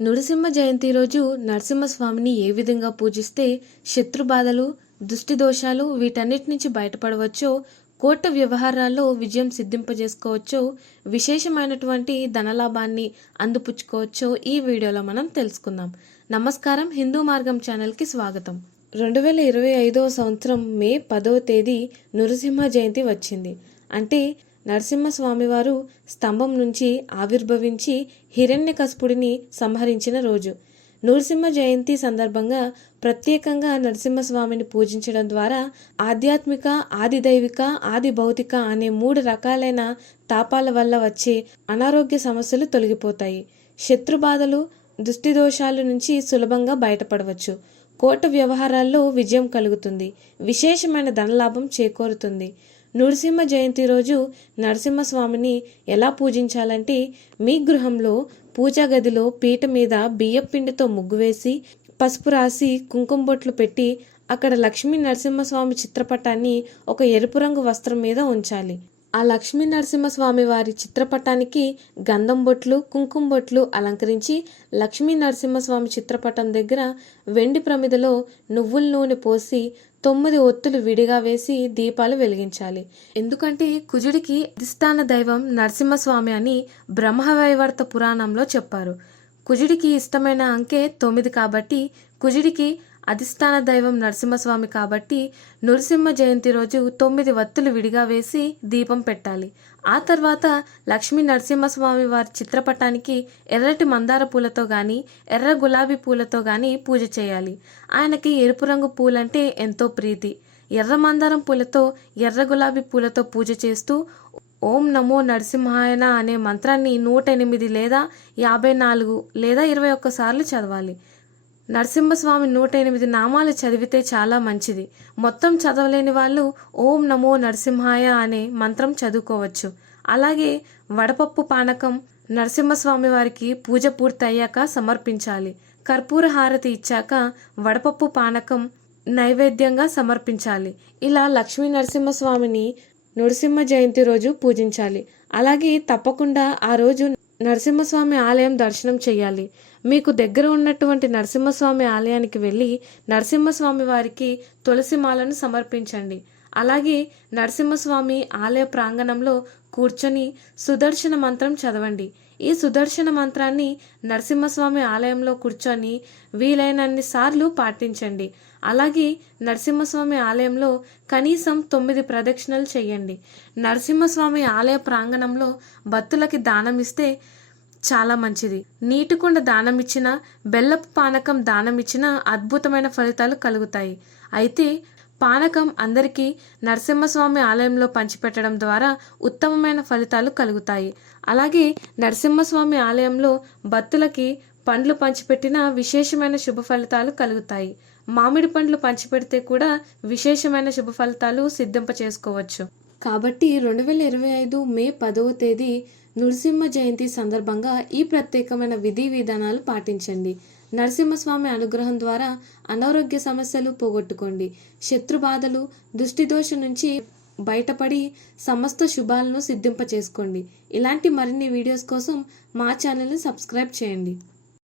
నృసింహ జయంతి రోజు నరసింహస్వామిని ఏ విధంగా పూజిస్తే శత్రు బాధలు దుష్టి దోషాలు వీటన్నిటి నుంచి బయటపడవచ్చో కోర్టు వ్యవహారాల్లో విజయం సిద్ధింపజేసుకోవచ్చో విశేషమైనటువంటి ధనలాభాన్ని అందుపుచ్చుకోవచ్చో ఈ వీడియోలో మనం తెలుసుకుందాం. నమస్కారం. హిందూ మార్గం ఛానల్కి స్వాగతం. రెండు వేల ఇరవై ఐదవ సంవత్సరం మే పదవ తేదీ నృసింహ జయంతి వచ్చింది. అంటే నరసింహస్వామివారు స్తంభం నుంచి ఆవిర్భవించి హిరణ్యకశపుడిని సంహరించిన రోజు. నృసింహ జయంతి సందర్భంగా ప్రత్యేకంగా నరసింహస్వామిని పూజించడం ద్వారా ఆధ్యాత్మిక ఆదిదైవిక ఆది భౌతిక అనే మూడు రకాలైన తాపాల వల్ల వచ్చే అనారోగ్య సమస్యలు తొలగిపోతాయి. శత్రు బాధలు దుష్టి దోషాల నుంచి సులభంగా బయటపడవచ్చు. కోర్టు వ్యవహారాల్లో విజయం కలుగుతుంది. విశేషమైన ధనలాభం చేకూరుతుంది. నృసింహ జయంతి రోజు నరసింహస్వామిని ఎలా పూజించాలంటే మీ గృహంలో పూజా గదిలో పీట మీద బియ్యం పిండితో ముగ్గు వేసి పసుపు రాసి కుంకుమ బొట్లు పెట్టి అక్కడ లక్ష్మీ నరసింహస్వామి చిత్రపటాన్ని ఒక ఎరుపు రంగు వస్త్రం మీద ఉంచాలి. ఆ లక్ష్మీ నరసింహస్వామి వారి చిత్రపటానికి గంధం బొట్లు కుంకుమ బొట్లు అలంకరించి లక్ష్మీ నరసింహస్వామి చిత్రపటం దగ్గర వెండి ప్రమిదలో నువ్వుల నూనె పోసి తొమ్మిది ఒత్తులు విడిగా వేసి దీపాలు వెలిగించాలి. ఎందుకంటే కుజుడికి అధిష్టాన దైవం నరసింహస్వామి అని బ్రహ్మవైవర్త పురాణంలో చెప్పారు. కుజుడికి ఇష్టమైన అంకె తొమ్మిది కాబట్టి కుజుడికి అధిష్టాన దైవం నరసింహస్వామి కాబట్టి నృసింహ జయంతి రోజు తొమ్మిది వత్తులు విడిగా వేసి దీపం పెట్టాలి. ఆ తర్వాత లక్ష్మీ నరసింహస్వామి వారి చిత్రపటానికి ఎర్రటి మందార పూలతో గాని ఎర్ర గులాబీ పూలతో కానీ పూజ చేయాలి. ఆయనకి ఎరుపు రంగు పూలంటే ఎంతో ప్రీతి. ఎర్ర మందారం పూలతో ఎర్ర గులాబీ పూలతో పూజ చేస్తూ ఓం నమో నరసింహాయన అనే మంత్రాన్ని నూట ఎనిమిది లేదా యాభై నాలుగు లేదా ఇరవై ఒక్కసార్లు చదవాలి. నరసింహస్వామి నూట ఎనిమిది నామాలు చదివితే చాలా మంచిది. మొత్తం చదవలేని వాళ్ళు ఓం నమో నరసింహాయ అనే మంత్రం చదువుకోవచ్చు. అలాగే వడపప్పు పానకం నరసింహస్వామి వారికి పూజ పూర్తయ్యాక సమర్పించాలి. కర్పూర హారతి ఇచ్చాక వడపప్పు పానకం నైవేద్యంగా సమర్పించాలి. ఇలా లక్ష్మీ నరసింహస్వామిని నృసింహ జయంతి రోజు పూజించాలి. అలాగే తప్పకుండా ఆ రోజు నరసింహస్వామి ఆలయం దర్శనం చేయాలి. మీకు దగ్గర ఉన్నటువంటి నరసింహస్వామి ఆలయానికి వెళ్ళి నరసింహస్వామి వారికి తులసి మాలను సమర్పించండి. అలాగే నరసింహస్వామి ఆలయ ప్రాంగణంలో కూర్చొని సుదర్శన మంత్రం చదవండి. ఈ సుదర్శన మంత్రాన్ని నరసింహస్వామి ఆలయంలో కూర్చొని వీలైనన్ని సార్లు పాటించండి. అలాగే నరసింహస్వామి ఆలయంలో కనీసం తొమ్మిది ప్రదక్షిణలు చేయండి. నరసింహస్వామి ఆలయ ప్రాంగణంలో భక్తులకి దానం ఇస్తే చాలా మంచిది. నీటికుండ దానం ఇచ్చిన బెల్లపు పానకం దానం ఇచ్చిన అద్భుతమైన ఫలితాలు కలుగుతాయి. అయితే పానకం అందరికీ నరసింహస్వామి ఆలయంలో పంచిపెట్టడం ద్వారా ఉత్తమమైన ఫలితాలు కలుగుతాయి. అలాగే నరసింహస్వామి ఆలయంలో భక్తులకి పండ్లు పంచిపెట్టిన విశేషమైన శుభ ఫలితాలు కలుగుతాయి. మామిడి పండ్లు పంచిపెడితే కూడా విశేషమైన శుభ ఫలితాలు సిద్ధింప చేసుకోవచ్చు కాబట్టి రెండు వేల ఇరవై ఐదు మే పదవ తేదీ నృసింహ జయంతి సందర్భంగా ఈ ప్రత్యేకమైన విధి విధానాలు పాటించండి. నరసింహస్వామి అనుగ్రహం ద్వారా అనారోగ్య సమస్యలు పోగొట్టుకోండి. శత్రు బాధలు దుష్టి నుంచి బయటపడి సమస్త శుభాలను సిద్ధింప చేసుకోండి ఇలాంటి మరిన్ని వీడియోస్ కోసం మా ఛానల్ని సబ్స్క్రైబ్ చేయండి.